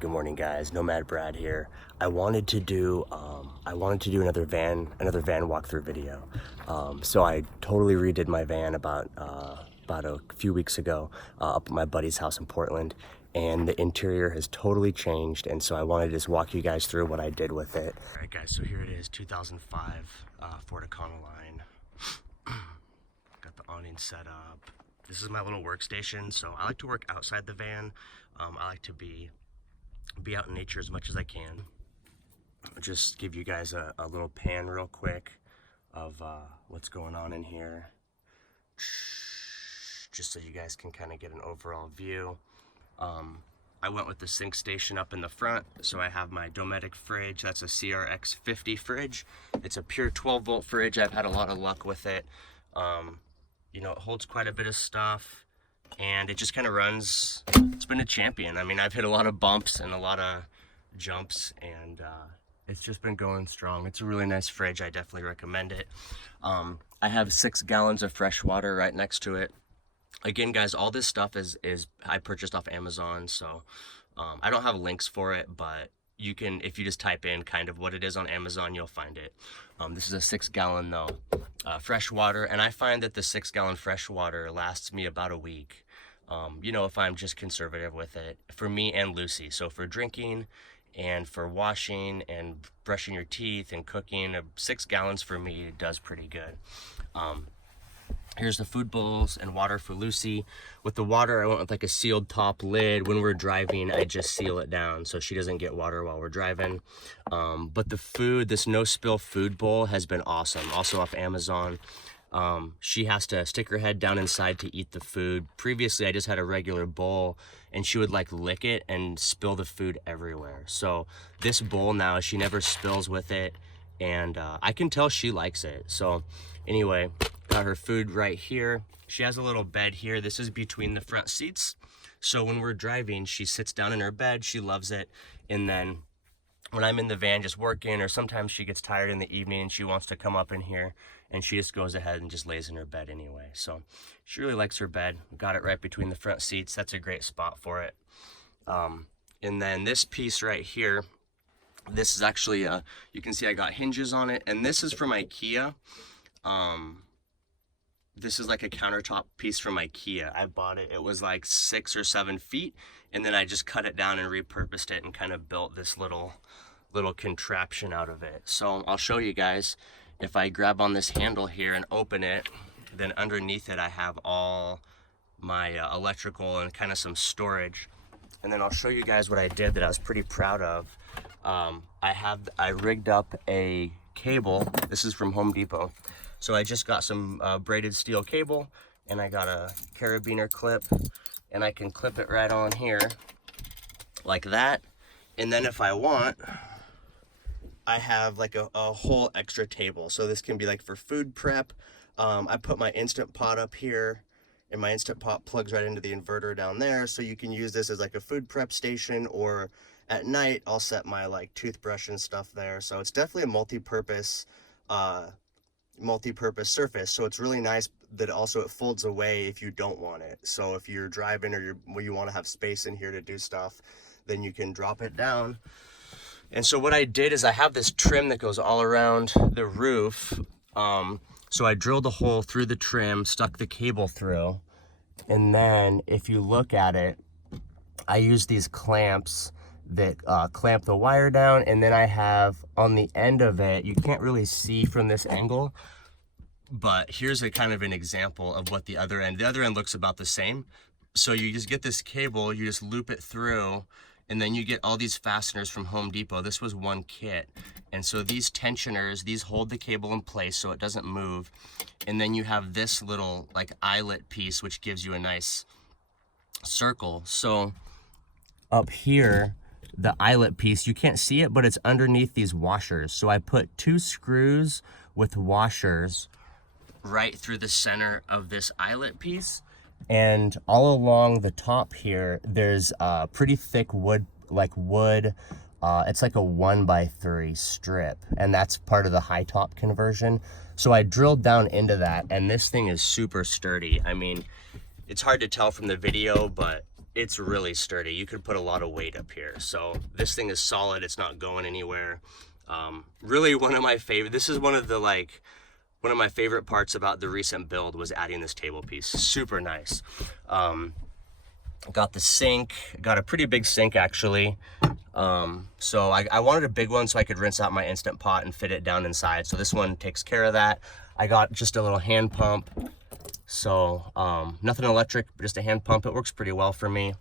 good morning guys. Nomad Brad here. I wanted to do another van walkthrough video. So I totally redid my van about a few weeks ago up at my buddy's house in Portland, and the interior has totally changed, and so I wanted to just walk you guys through what I did with it. All right guys, so here it is, 2005 Ford Econoline. Got the awning set up. This is my little workstation, so I like to work outside the van. I like to be out in nature as much as I can. I'll just give you guys a little pan real quick of what's going on in here, just so you guys can kind of get an overall view. I went with the sink station up in the front, so I have my Dometic fridge. That's a CRX 50 fridge. It's a pure 12-volt fridge. I've had a lot of luck with it. You know, it holds quite a bit of stuff, and it just kind of runs. It's been a champion. I mean, I've hit a lot of bumps and a lot of jumps, and it's just been going strong. It's a really nice fridge. I definitely recommend it. I have 6 gallons of fresh water right next to it. Again, guys, all this stuff is I purchased off Amazon, so I don't have links for it, but you can, if you just type in kind of what it is on Amazon, you'll find it. This is a 6 gallon though, fresh water, and I find that the 6 gallon fresh water lasts me about a week. You know, if I'm just conservative with it, for me and Lucy. So for drinking and for washing and brushing your teeth and cooking, 6 gallons for me does pretty good. Here's the food bowls and water for Lucy. With the water, I went with like a sealed top lid. When we're driving, I just seal it down so she doesn't get water while we're driving. But the food, this no spill food bowl has been awesome. Also off Amazon. She has to stick her head down inside to eat the food. Previously, I just had a regular bowl, and she would like lick it and spill the food everywhere. So this bowl now, she never spills with it, and I can tell she likes it. So anyway, got her food right here. She has a little bed here. This is between the front seats. So when we're driving, she sits down in her bed. She loves it. And then when I'm in the van just working, or sometimes she gets tired in the evening and she wants to come up in here, and she just goes ahead and just lays in her bed anyway. So she really likes her bed. Got it right between the front seats. That's a great spot for it. And then this piece right here, this is actually, you can see I got hinges on it, and this is from IKEA. This is like a countertop piece from IKEA. I bought it. It was like 6 or 7 feet, and then I just cut it down and repurposed it and kind of built this little contraption out of it. So I'll show you guys. If I grab on this handle here and open it, then underneath it I have all my electrical and kind of some storage. And then I'll show you guys what I did that I was pretty proud of. I rigged up a cable. This is from Home Depot. So I just got some braided steel cable, and I got a carabiner clip, and I can clip it right on here like that. And then if I want, I have like a whole extra table. So this can be like for food prep. I put my Instant Pot up here, and my Instant Pot plugs right into the inverter down there. So you can use this as like a food prep station, or at night I'll set my like toothbrush and stuff there. So it's definitely a multi-purpose surface. So it's really nice that also it folds away if you don't want it. So if you're driving, or you want to have space in here to do stuff, then you can drop it down. And so what I did is I have this trim that goes all around the roof. So I drilled a hole through the trim, stuck the cable through, and then if you look at it, I use these clamps that clamp the wire down, and then I have on the end of it, you can't really see from this angle, but here's a kind of an example of what the other end looks about the same. So you just get this cable, you just loop it through, and then you get all these fasteners from Home Depot. This was one kit. And so these tensioners, these hold the cable in place so it doesn't move. And then you have this little like eyelet piece, which gives you a nice circle. So up here, the eyelet piece, you can't see it, but it's underneath these washers. So I put 2 screws with washers right through the center of this eyelet piece. And all along the top here, there's a pretty thick wood. It's like a 1x3 strip, and that's part of the high top conversion. So I drilled down into that, and this thing is super sturdy. I mean, it's hard to tell from the video, but it's really sturdy. You could put a lot of weight up here. So this thing is solid. It's not going anywhere. Really one of my favorite, this is one of my favorite parts about the recent build was adding this table piece. Super nice. Got the sink, got a pretty big sink actually. So I wanted a big one so I could rinse out my Instant Pot and fit it down inside. So this one takes care of that. I got just a little hand pump. So nothing electric, but just a hand pump. It works pretty well for me.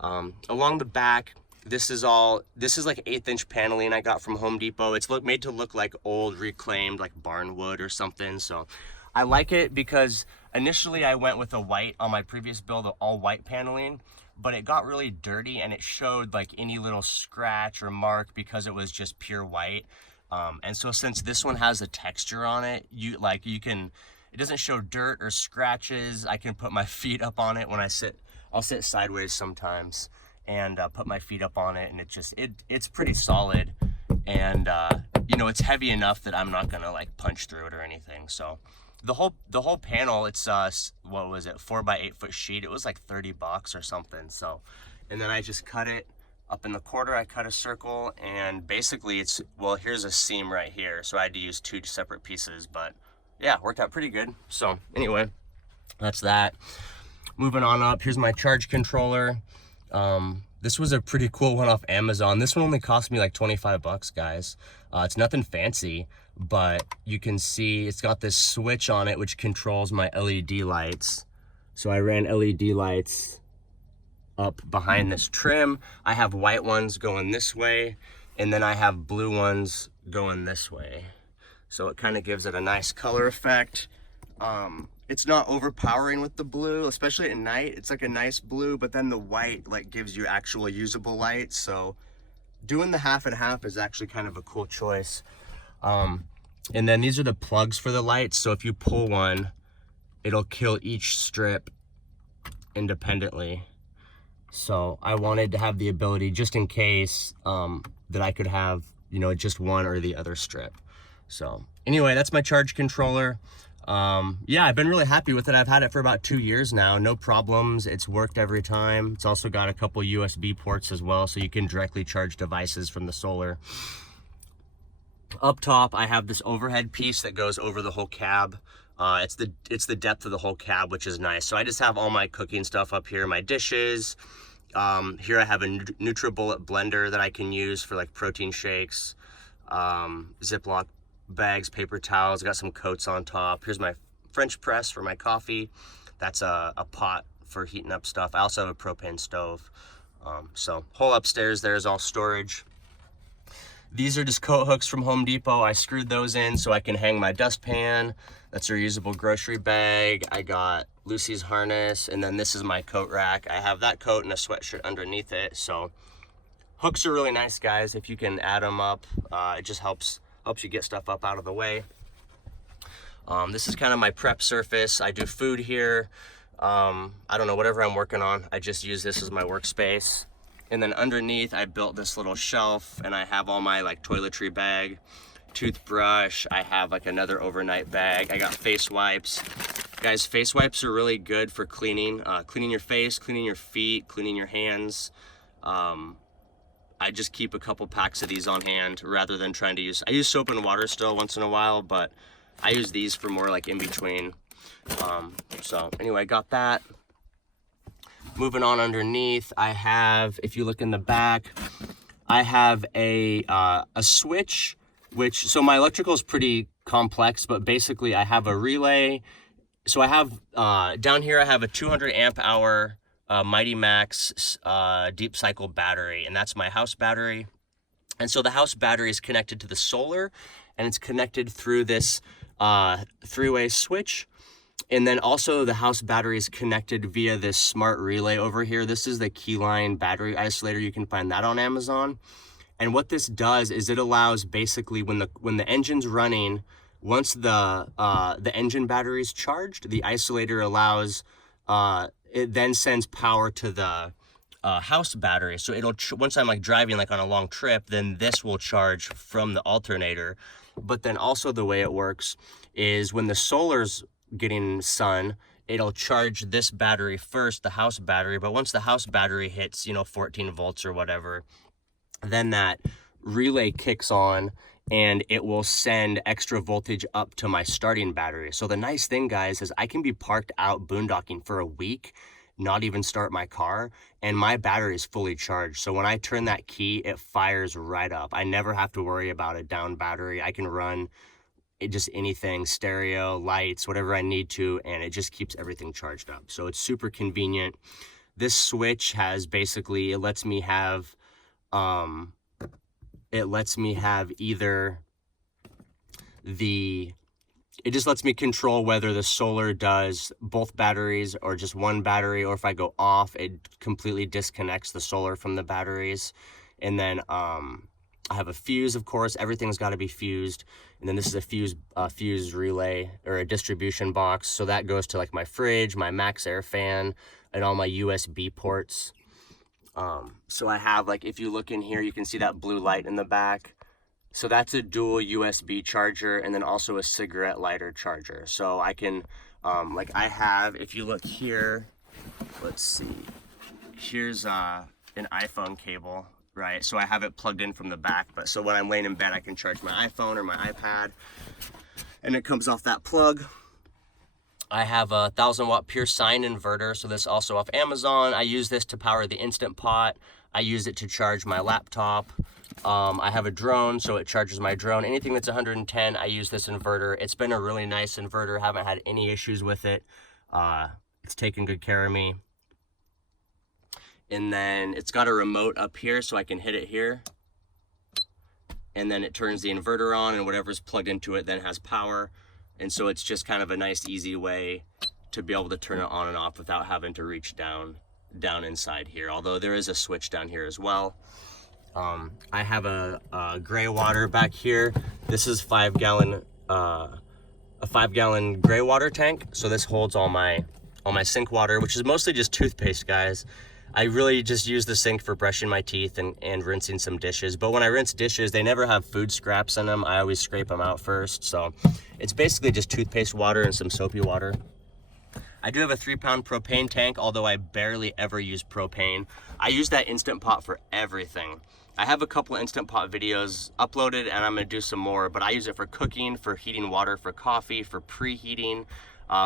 Along the back, this is like 1/8 inch paneling I got from Home Depot. It's made to look like old reclaimed like barn wood or something. So I like it because initially I went with a white on my previous build, all white paneling, but it got really dirty and it showed like any little scratch or mark because it was just pure white. And so since this one has a texture on it, it doesn't show dirt or scratches. I can put my feet up on it when I'll sit sideways sometimes and put my feet up on it, and it's pretty solid. And you know, it's heavy enough that I'm not gonna like punch through it or anything. So the whole panel, it's what was it, 4x8 foot sheet. It was like $30 or something. So, and then I just cut it up in the quarter. I cut a circle, and basically here's a seam right here. So I had to use 2 separate pieces, but yeah, worked out pretty good. So anyway, that's that. Moving on up, here's my charge controller. This was a pretty cool one off Amazon. This one only cost me like 25 bucks, guys. It's nothing fancy, but you can see it's got this switch on it which controls my LED lights. So I ran LED lights up behind this trim. I have white ones going this way, and then I have blue ones going this way. So it kind of gives it a nice color effect. It's not overpowering with the blue, especially at night. It's like a nice blue, but then the white like gives you actual usable light. So doing the half and half is actually kind of a cool choice. And then these are the plugs for the lights. So if you pull one, it'll kill each strip independently. So I wanted to have the ability, just in case, that I could have, you know, just one or the other strip. So anyway, that's my charge controller. Yeah, I've been really happy with it. I've had it for about 2 years now, no problems. It's worked every time. It's also got a couple USB ports as well, so you can directly charge devices from the solar. Up top, I have this overhead piece that goes over the whole cab. It's the depth of the whole cab, which is nice. So I just have all my cooking stuff up here, my dishes. Here I have a NutriBullet blender that I can use for like protein shakes, Ziploc bags, paper towels. Got some coats on top. Here's my French press for my coffee. That's a pot for heating up stuff. I also have a propane stove. So whole upstairs there is all storage. These are just coat hooks from Home Depot. I screwed those in so I can hang my dustpan. That's a reusable grocery bag. I got Lucy's harness, and then this is my coat rack. I have that coat and a sweatshirt underneath it. So hooks are really nice, guys. If you can add them up, it just helps you get stuff up out of the way. This is kind of my prep surface. I do food here. I don't know, whatever I'm working on, I just use this as my workspace. And then underneath, I built this little shelf, and I have all my like toiletry bag, toothbrush. I have like another overnight bag. I got face wipes. Guys, face wipes are really good for cleaning your face, cleaning your feet, cleaning your hands. I just keep a couple packs of these on hand rather than trying to I use soap and water still once in a while, but I use these for more like in between. So anyway, I got that. Moving on underneath, I have, if you look in the back, I have a switch, so my electrical is pretty complex, but basically I have a relay. So I have, down here I have a 200 amp hour Mighty Max deep cycle battery, and that's my house battery. And so the house battery is connected to the solar, and it's connected through this 3-way switch. And then also the house battery is connected via this smart relay over here. This is the Keyline battery isolator. You can find that on Amazon. And what this does is it allows basically when the engine's running, once the engine battery is charged, the isolator allows, it then sends power to the house battery. So once I'm like driving like on a long trip, then this will charge from the alternator. But then also the way it works is when the solar's getting sun, it'll charge this battery first, the house battery. But once the house battery hits, 14 volts or whatever, then that relay kicks on and it will send extra voltage up to my starting battery. So the nice thing, guys, is I can be parked out boondocking for a week, not even start my car, and my battery is fully charged. So when I turn that key, it fires right up. I never have to worry about a down battery. I can run just anything, stereo, lights, whatever I need to, and it just keeps everything charged up. So it's super convenient. This switch has basically, it lets me have either it just lets me control whether the solar does both batteries or just one battery, or if I go off, it completely disconnects the solar from the batteries. And then I have a fuse, of course, everything's got to be fused. And then this is a fuse relay or a distribution box. So that goes to like my fridge, my max air fan, and all my USB ports. So I have, like, if you look in here, you can see that blue light in the back. So that's a dual USB charger, and then also a cigarette lighter charger. So I can, like I have, if you look here, let's see, here's an iPhone cable, right? So I have it plugged in from the back, but so when I'm laying in bed, I can charge my iPhone or my iPad, and it comes off that plug. I have a 1000-watt pure Sine inverter, so this also off Amazon. I use this to power the Instant Pot. I use it to charge my laptop. I have a drone, so it charges my drone. Anything that's 110, I use this inverter. It's been a really nice inverter. Haven't had any issues with it. It's taken good care of me. And then it's got a remote up here, so I can hit it here. And then it turns the inverter on, and whatever's plugged into it then has power. And so it's just kind of a nice, easy way to be able to turn it on and off without having to reach down inside here. Although there is a switch down here as well. I have a gray water back here. This is a 5-gallon gray water tank. So this holds all my sink water, which is mostly just toothpaste, guys. I really just use the sink for brushing my teeth and rinsing some dishes. But when I rinse dishes, they never have food scraps in them. I always scrape them out first. So it's basically just toothpaste water and some soapy water. I do have a 3-pound propane tank, although I barely ever use propane. I use that Instant Pot for everything. I have a couple of Instant Pot videos uploaded, and I'm gonna do some more, but I use it for cooking, for heating water for coffee, for preheating,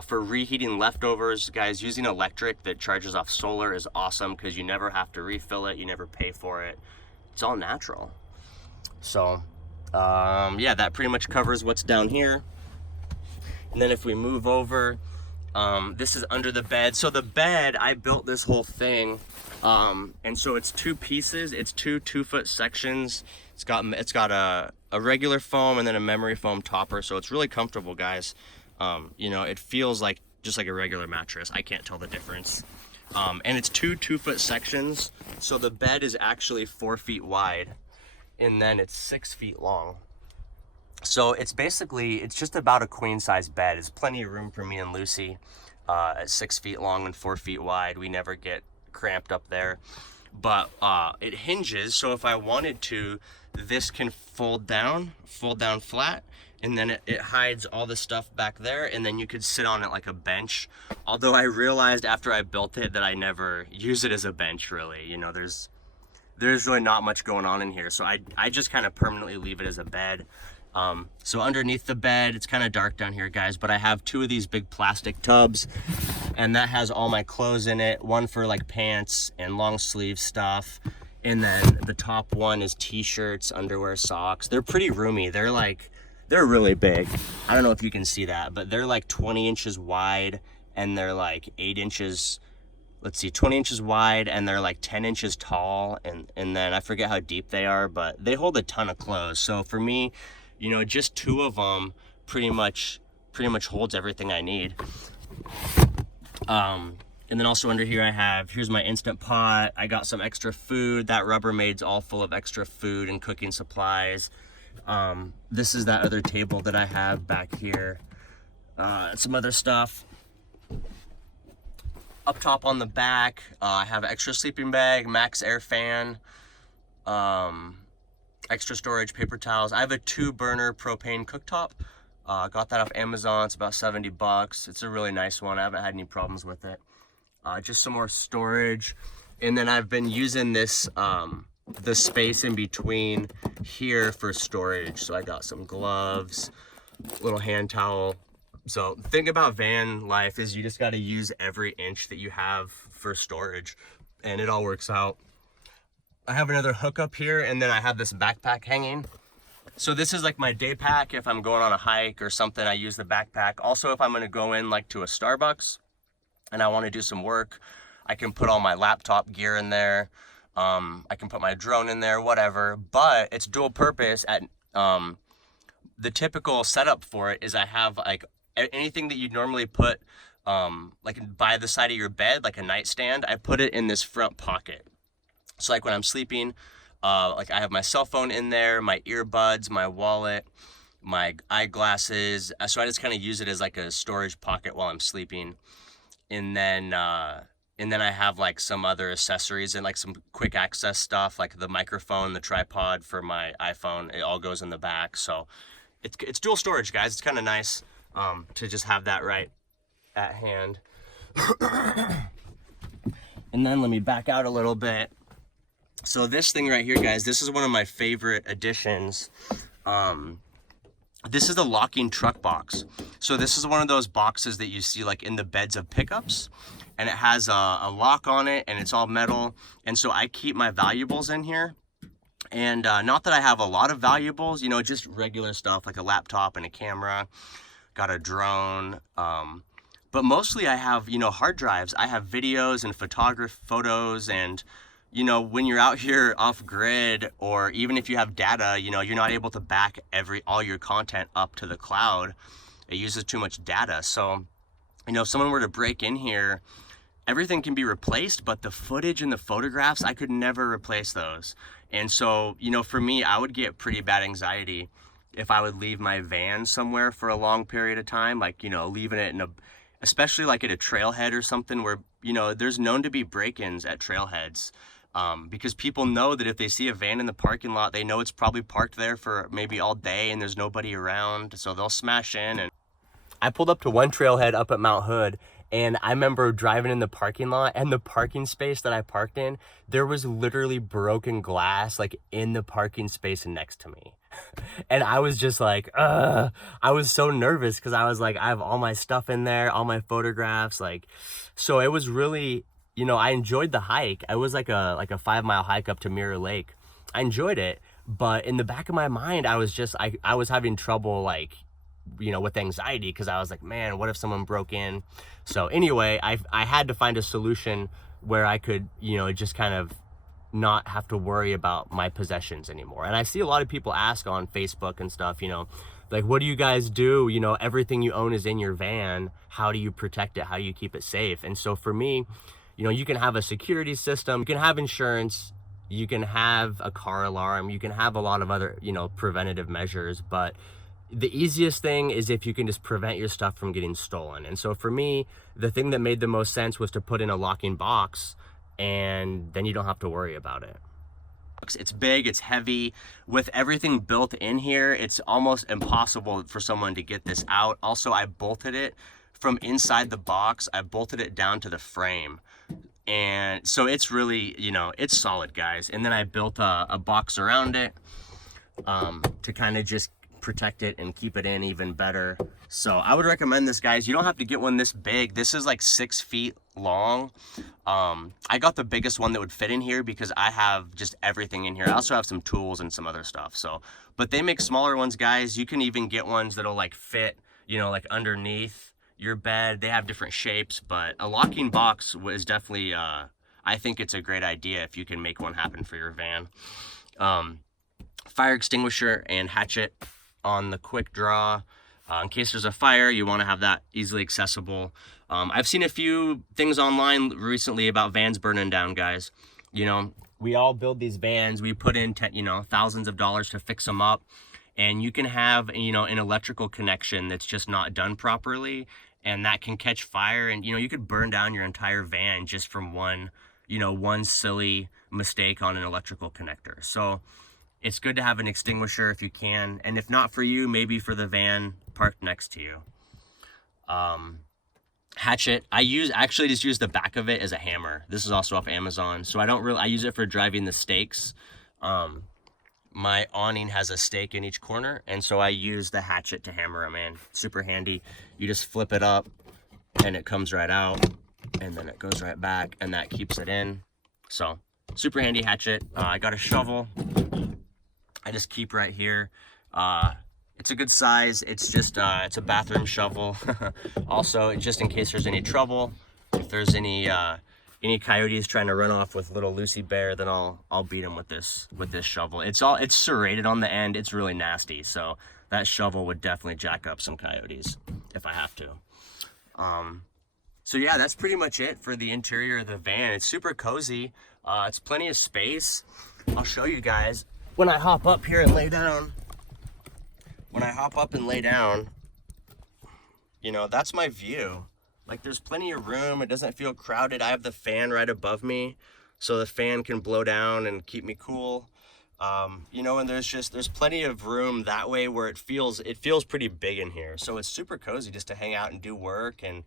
for reheating leftovers. Guys, using electric that charges off solar is awesome because you never have to refill it, you never pay for it. It's all natural. So, yeah, that pretty much covers what's down here. And then if we move over, this is under the bed. So the bed, I built this whole thing, and so it's 2 pieces. It's 2 2-foot sections. It's got a regular foam and then a memory foam topper, so it's really comfortable, guys. It feels like just like a regular mattress. I can't tell the difference. And it's 2 2-foot sections, so the bed is actually 4 feet wide, and then it's 6 feet long. So it's just about a queen size bed. It's plenty of room for me and Lucy at 6 feet long and 4 feet wide. We never get cramped up there. But it hinges, so if I wanted to, this can fold down flat, and then it hides all the stuff back there, and then you could sit on it like a bench. Although I realized after I built it that I never use it as a bench, really. There's really not much going on in here, so I just kind of permanently leave it as a bed. So underneath the bed, it's kind of dark down here, guys, but I have 2 of these big plastic tubs, and that has all my clothes in it. One for like pants and long sleeve stuff, and then the top one is t-shirts, underwear, socks. They're pretty roomy. They're really big. I don't know if you can see that, but they're like 20 inches wide, and they're like 8 inches, 20 inches wide, and they're like 10 inches tall, and then I forget how deep they are, but they hold a ton of clothes. So for me, just 2 of them pretty much holds everything I need. And then also under here here's my Instant Pot. I got some extra food. That Rubbermaid's all full of extra food and cooking supplies. This is that other table that I have back here. Some other stuff. Up top on the back, I have an extra sleeping bag, max air fan, extra storage, paper towels. I have a 2-burner propane cooktop. Got that off Amazon. It's about 70 bucks. It's a really nice one. I haven't had any problems with it. Just some more storage. And then I've been using this, the space in between here for storage. So I got some gloves, little hand towel. So the thing about van life is you just got to use every inch that you have for storage, and it all works out. I have another hookup here, and then I have this backpack hanging. So this is like my day pack. If I'm going on a hike or something, I use the backpack. Also, if I'm going to go in like to a Starbucks and I want to do some work, I can put all my laptop gear in there. I can put my drone in there, whatever, but it's dual purpose. At the typical setup for it is I have like anything that you'd normally put like by the side of your bed, like a nightstand, I put it in this front pocket. So like when I'm sleeping, like I have my cell phone in there, my earbuds, my wallet, my eyeglasses. So I just kind of use it as like a storage pocket while I'm sleeping. And then I have like some other accessories and like some quick access stuff, like the microphone, the tripod for my iPhone. It all goes in the back. So it's dual storage, guys. It's kind of nice to just have that right at hand. And then let me back out a little bit. So this thing right here, guys, this is one of my favorite additions. This is the locking truck box. So this is one of those boxes that you see like in the beds of pickups, and it has a lock on it, and it's all metal. And so I keep my valuables in here. And not that I have a lot of valuables, you know, just regular stuff like a laptop and a camera, got a drone. But mostly I have, you know, hard drives. I have videos and photos, and you know, when you're out here off grid, or even if you have data, you know, you're not able to back all your content up to the cloud. It uses too much data. So, you know, if someone were to break in here, everything can be replaced, but the footage and the photographs, I could never replace those. And so, you know, for me, I would get pretty bad anxiety if I would leave my van somewhere for a long period of time, like, you know, leaving it especially like at a trailhead or something where, you know, there's known to be break-ins at trailheads. Because people know that if they see a van in the parking lot, they know it's probably parked there for maybe all day and there's nobody around, so they'll smash in. And I pulled up to one trailhead up at Mount Hood, and I remember driving in the parking lot, and the parking space that I parked in, there was literally broken glass like in the parking space next to me. And I was just like, I was so nervous because I was like, I have all my stuff in there, all my photographs, like, so it was really, you know, I enjoyed the hike. It was like a 5-mile hike up to Mirror Lake. I enjoyed it, but in the back of my mind, I was just, I was having trouble, like, you know, with anxiety, because I was like, man, what if someone broke in? So anyway, I had to find a solution where I could, you know, just kind of not have to worry about my possessions anymore. And I see a lot of people ask on Facebook and stuff, you know, like, what do you guys do? You know, everything you own is in your van. How do you protect it? How do you keep it safe? And so for me, you know, you can have a security system, you can have insurance, you can have a car alarm, you can have a lot of other, you know, preventative measures, but the easiest thing is if you can just prevent your stuff from getting stolen. And so for me, the thing that made the most sense was to put in a locking box, and then you don't have to worry about it. It's big, it's heavy. With everything built in here, it's almost impossible for someone to get this out. Also, I bolted it from inside the box. I bolted it down to the frame. And so it's really, you know, it's solid, guys. And then I built a box around it to kind of just protect it and keep it in even better. So I would recommend this, guys. You don't have to get one this big. This is like 6 feet long. I got the biggest one that would fit in here because I have just everything in here. I also have some tools and some other stuff. So, but they make smaller ones, guys. You can even get ones that'll like fit, you know, like underneath your bed. They have different shapes, but a locking box is definitely, I think it's a great idea if you can make one happen for your van. Fire extinguisher and hatchet on the quick draw. In case there's a fire, you want to have that easily accessible. I've seen a few things online recently about vans burning down, guys. You know, we all build these vans. We put in, thousands of dollars to fix them up. And you can have, you know, an electrical connection that's just not done properly, and that can catch fire. And, you know, you could burn down your entire van just from one silly mistake on an electrical connector. So it's good to have an extinguisher if you can, and if not for you, maybe for the van parked next to you. Hatchet, I actually just use the back of it as a hammer. This is also off Amazon, so I use it for driving the stakes. My awning has a stake in each corner, and so I use the hatchet to hammer them in. Super handy. You just flip it up and it comes right out, and then it goes right back, and that keeps it in. So super handy hatchet. I got a shovel I just keep right here. It's a good size. It's just it's a bathroom shovel. Also, just in case there's any trouble, if there's any coyotes trying to run off with little Lucy Bear, then I'll beat them with this shovel. It's serrated on the end. It's really nasty, so that shovel would definitely jack up some coyotes if I have to. So yeah, that's pretty much it for the interior of the van. It's super cozy. It's plenty of space. I'll show you guys when I hop up here and lay down. When I hop up and lay down, you know, that's my view. Like, there's plenty of room. It doesn't feel crowded. I have the fan right above me, so the fan can blow down and keep me cool. You know, and there's plenty of room that way where it feels pretty big in here. So it's super cozy just to hang out and do work, and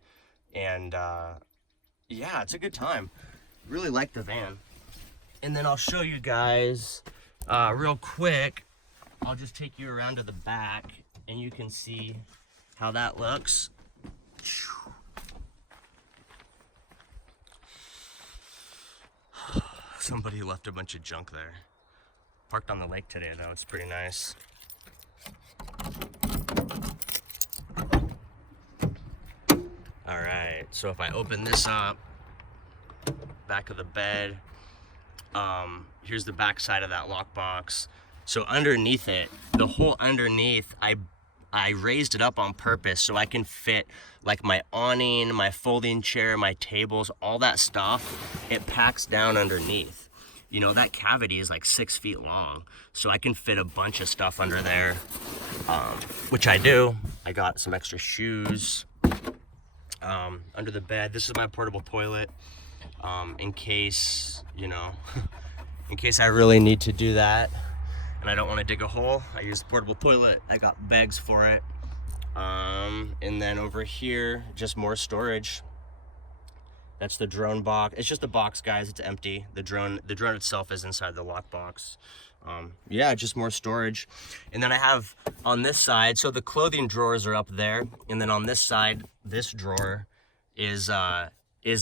yeah, it's a good time. Really like the van. And then I'll show you guys real quick. I'll just take you around to the back and you can see how that looks. Somebody left a bunch of junk there. Parked on the lake today though, it's pretty nice. All right, so if I open this up, back of the bed, here's the back side of that lockbox. So underneath it, the whole underneath, I raised it up on purpose so I can fit like my awning, my folding chair, my tables, all that stuff. It packs down underneath. You know, that cavity is like 6 feet long, so I can fit a bunch of stuff under there, which I do. I got some extra shoes under the bed. This is my portable toilet, in case, you know, in case I really need to do that and I don't want to dig a hole. I use the portable toilet. I got bags for it. And then over here, just more storage. That's the drone box. It's just a box, guys. It's empty. The drone itself is inside the lockbox. Yeah, just more storage. And then I have on this side, so the clothing drawers are up there, and then on this side, this drawer is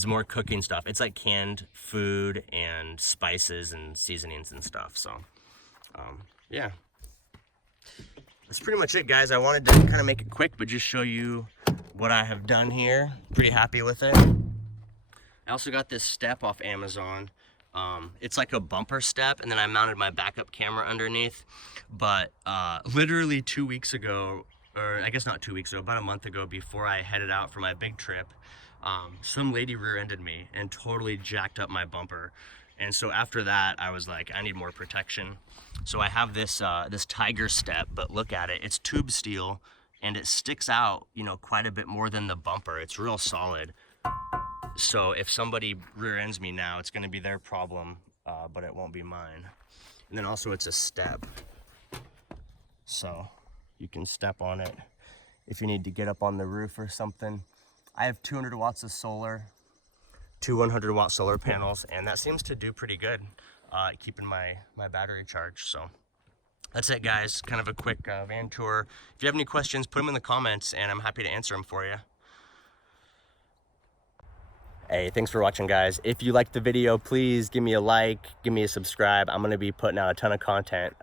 more cooking stuff. It's like canned food and spices and seasonings and stuff. So yeah, that's pretty much it, guys. I wanted to kind of make it quick, but just show you what I have done here. Pretty happy with it. I also got this step off Amazon. It's like a bumper step, and then I mounted my backup camera underneath. But literally 2 weeks ago, or I guess not 2 weeks ago, about a month ago, before I headed out for my big trip, some lady rear-ended me and totally jacked up my bumper. And so after that, I was like, I need more protection. So I have this this Tiger step, but look at it. It's tube steel, and it sticks out, you know, quite a bit more than the bumper. It's real solid. So if somebody rear ends me now, it's going to be their problem, but it won't be mine. And then also it's a step, so you can step on it if you need to get up on the roof or something. I have 200 watts of solar, 2 100-watt solar panels, and that seems to do pretty good, keeping my battery charged. So that's it, guys. Kind of a quick van tour. If you have any questions, put them in the comments, and I'm happy to answer them for you. Hey, thanks for watching, guys. If you liked the video, please give me a like, give me a subscribe. I'm going to be putting out a ton of content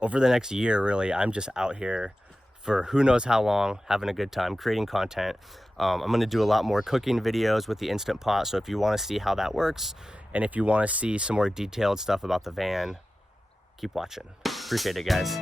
over the next year, really. I'm just out here for who knows how long, having a good time, creating content. I'm going to do a lot more cooking videos with the Instant Pot, so if you want to see how that works, and if you want to see some more detailed stuff about the van, keep watching. Appreciate it, guys.